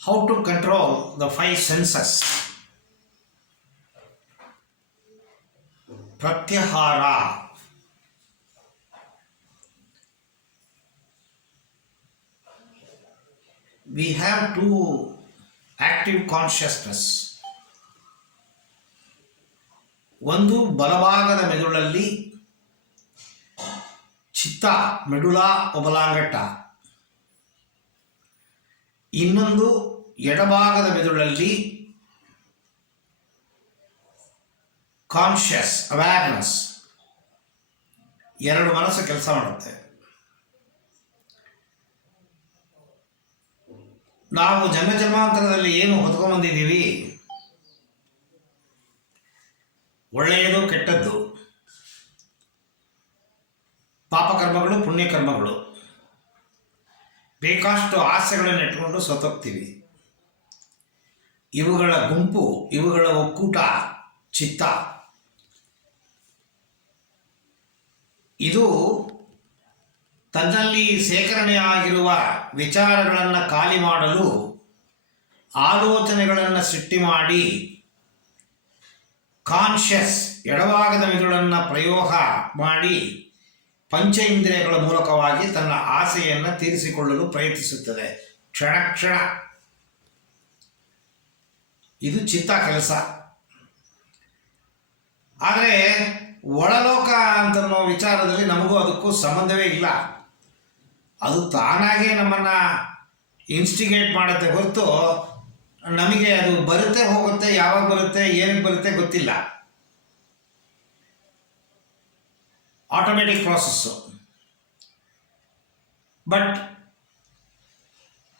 How to control the five senses. Pratyahara. We have two active consciousness. ಒಂದು ಬಲಭಾಗದ ಮೆದುಳಲ್ಲಿ ಚಿತ್ತ ಮೆಡುಲಾ ಒಬಲಾಂಗಟ್ಟ, ಇನ್ನೊಂದು ಎಡಭಾಗದ ಮೆದುಳಲ್ಲಿ ಕಾನ್ಷಿಯಸ್ ಅವೇರ್ನೆಸ್. ಎರಡು ಮನಸ್ಸು ಕೆಲಸ ಮಾಡುತ್ತೆ. ನಾವು ಜನ್ಮ ಜನ್ಮಾಂತರದಲ್ಲಿ ಏನು ಹೊತ್ಕೊಂಡ್ಬಂದಿದ್ದೀವಿ, ಒಳ್ಳೆಯದು ಕೆಟ್ಟದ್ದು, ಪಾಪಕರ್ಮಗಳು ಪುಣ್ಯಕರ್ಮಗಳು, ಬೇಕಷ್ಟು ಆಸೆಗಳನ್ನು ಇಟ್ಕೊಂಡು ಸತ್ತೋಗ್ತೀವಿ. ಇವುಗಳ ಗುಂಪು, ಇವುಗಳ ಒಕ್ಕೂಟ ಚಿತ್ತ. ಇದು ತನ್ನಲ್ಲಿ ಸೇಕರಣೆಯಾಗಿರುವ ವಿಚಾರಗಳನ್ನು ಖಾಲಿ ಮಾಡಲು ಆಲೋಚನೆಗಳನ್ನು ಸೃಷ್ಟಿ ಮಾಡಿ ಕಾನ್ಷಿಯಸ್ ಎಡಭಾಗದ ಮೆದುಳನ್ನು ಪ್ರಯೋಗ ಮಾಡಿ ಪಂಚ ಇಂದ್ರಿಯಗಳ ಮೂಲಕವಾಗಿ ತನ್ನ ಆಸೆಯನ್ನು ತೀರಿಸಿಕೊಳ್ಳಲು ಪ್ರಯತ್ನಿಸುತ್ತದೆ ಕ್ಷಣ ಕ್ಷಣ. ಇದು ಚಿತ್ತ ಕೆಲಸ. ಆದರೆ ಒಳಲೋಕ ಅಂತನ್ನೋ ವಿಚಾರದಲ್ಲಿ ನಮಗೂ ಅದಕ್ಕೂ ಸಂಬಂಧವೇ ಇಲ್ಲ. ಅದು ತಾನಾಗೇ ನಮ್ಮನ್ನು ಇನ್ಸ್ಟಿಗೇಟ್ ಮಾಡುತ್ತೆ ಹೊರತು ನಮಗೆ ಅದು ಬರುತ್ತೆ ಹೋಗುತ್ತೆ, ಯಾವಾಗ ಬರುತ್ತೆ ಏನಕ್ಕೆ ಬರುತ್ತೆ ಗೊತ್ತಿಲ್ಲ. Automatic process. ಬಟ್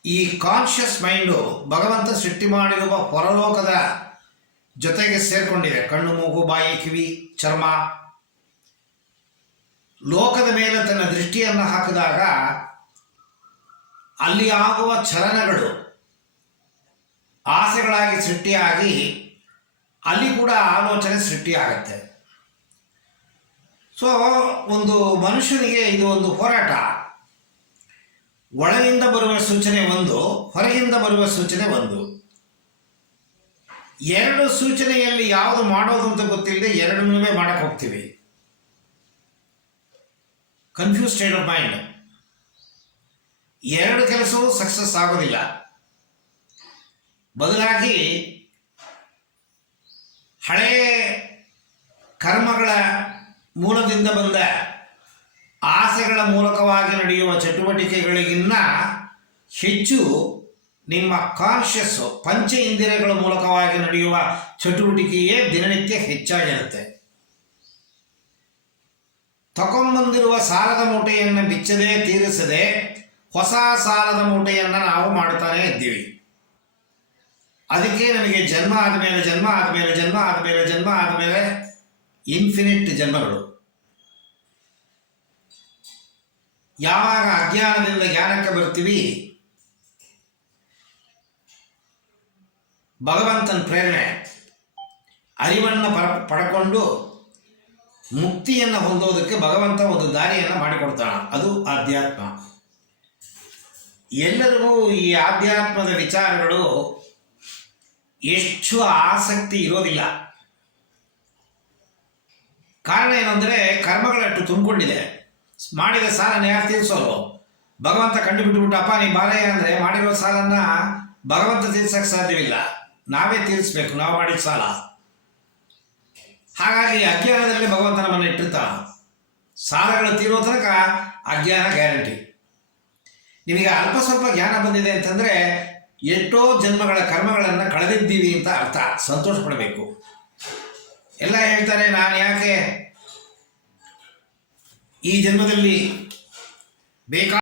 ಈ ಕಾನ್ಷಿಯಸ್ ಮೈಂಡು ಭಗವಂತ ಸೃಷ್ಟಿ ಮಾಡಿರುವ ಹೊರಲೋಕದ ಜೊತೆಗೆ ಸೇರಿಕೊಂಡಿದೆ. ಕಣ್ಣು, ಮೂಗು, ಬಾಯಿ, ಕಿವಿ, ಚರ್ಮ. ಲೋಕದ ಮೇಲೆ ತನ್ನ ದೃಷ್ಟಿಯನ್ನು ಹಾಕಿದಾಗ ಅಲ್ಲಿ ಆಗುವ ಚಲನಗಳು ಆಸೆಗಳಾಗಿ ಸೃಷ್ಟಿಯಾಗಿ ಅಲ್ಲಿ ಕೂಡ ಆಲೋಚನೆ ಸೃಷ್ಟಿಯಾಗತ್ತೆ. ಸೊ ಒಂದು ಮನುಷ್ಯನಿಗೆ ಇದು ಒಂದು ಹೋರಾಟ. ಒಳಗಿಂದ ಬರುವ ಸೂಚನೆ ಒಂದು, ಹೊರಗಿಂದ ಬರುವ ಸೂಚನೆ ಒಂದು. ಎರಡು ಸೂಚನೆಯಲ್ಲಿ ಯಾವುದು ಮಾಡೋದು ಅಂತ ಗೊತ್ತಿಲ್ಲದೆ ಎರಡನ್ನೂ ಮಾಡಕ್ಕೆ ಹೋಗ್ತೀವಿ. Confuse state of mind. ಎರಡು ಕೆಲಸವೂ ಸಕ್ಸಸ್ ಆಗೋದಿಲ್ಲ. ಬದಲಾಗಿ ಹಳೇ ಕರ್ಮಗಳ ಮೂಲದಿಂದ ಬಂದ ಆಸೆಗಳ ಮೂಲಕವಾಗಿ ನಡೆಯುವ ಚಟುವಟಿಕೆಗಳಿಗಿನ್ನ ಹೆಚ್ಚು ನಿಮ್ಮ ಕಾನ್ಷಿಯಸ್ಸು ಪಂಚ ಇಂದ್ರಿಯಗಳ ಮೂಲಕವಾಗಿ ನಡೆಯುವ ಚಟುವಟಿಕೆಯೇ ದಿನನಿತ್ಯ ಹೆಚ್ಚಾಗಿರುತ್ತೆ. ತಗೊಂಬಂದಿರುವ ಸಾಲದ ಮೂಟೆಯನ್ನು ಬಿಚ್ಚದೆ ತೀರಿಸದೆ ಹೊಸ ಸಾಲದ ಮೂಟೆಯನ್ನು ನಾವು ಮಾಡುತ್ತಾನೇ ಇದ್ದೀವಿ. ಅದಕ್ಕೆ ನಮಗೆ ಜನ್ಮ ಆದಮೇಲೆ ಜನ್ಮ ಆದಮೇಲೆ ಜನ್ಮ ಆದಮೇಲೆ ಜನ್ಮ ಆದಮೇಲೆ ಇನ್ಫಿನಿಟ್ ಜನ್ಮಗಳು. ಯಾವಾಗ ಅಜ್ಞಾನದಿಂದ ಜ್ಞಾನಕ್ಕೆ ಬರ್ತೀವಿ, ಭಗವಂತನ ಪ್ರೇರಣೆ ಅರಿವನ್ನು ಪಡ್ಕೊಂಡು ಮುಕ್ತಿಯನ್ನು ಹೊಂದೋದಕ್ಕೆ ಭಗವಂತ ಒಂದು ದಾರಿಯನ್ನು ಮಾಡಿಕೊಡ್ತಾನೆ. ಅದು ಆಧ್ಯಾತ್ಮ. ಎಲ್ಲರಿಗೂ ಈ ಆಧ್ಯಾತ್ಮದ ವಿಚಾರಗಳು ಹೆಚ್ಚು ಆಸಕ್ತಿ ಇರೋದಿಲ್ಲ. ಕಾರಣ ಏನಂದರೆ ಕರ್ಮಗಳಷ್ಟು ತುಂಬಿಕೊಂಡಿದೆ. ಮಾಡಿದ ಸಾಲನ ಯಾರು ತೀರಿಸೋರು? ಭಗವಂತ ಕಂಡುಬಿಟ್ಟುಬಿಟ್ಟಪ್ಪ ನೀ ಬಾರಯ್ಯ ಅಂದರೆ ಮಾಡಿರೋ ಸಾಲನ್ನು ಭಗವಂತ ತೀರ್ಸಕ್ಕೆ ಸಾಧ್ಯವಿಲ್ಲ, ನಾವೇ ತೀರಿಸ್ಬೇಕು, ನಾವು ಮಾಡಿದ ಸಾಲ. ಹಾಗಾಗಿ ಅಜ್ಞಾನದಲ್ಲಿ ಭಗವಂತ ನಮ್ಮನ್ನು ಇಟ್ಟಿರ್ತಾನ. ಸಾಲಗಳು ತೀರೋ ತನಕ ಅಜ್ಞಾನ ಗ್ಯಾರಂಟಿ. ನಿಮಗೆ ಅಲ್ಪ ಸ್ವಲ್ಪ ಜ್ಞಾನ ಬಂದಿದೆ ಅಂತಂದರೆ ಎಷ್ಟೋ ಜನ್ಮಗಳ ಕರ್ಮಗಳನ್ನು ಕಳೆದಿದ್ದೀವಿ ಅಂತ ಅರ್ಥ. ಸಂತೋಷ ಪಡಬೇಕು. ಎಲ್ಲ ಹೇಳ್ತಾರೆ ನಾನು ಯಾಕೆ ಈ ಜನ್ಮದಲ್ಲಿ ಬೇಕಾ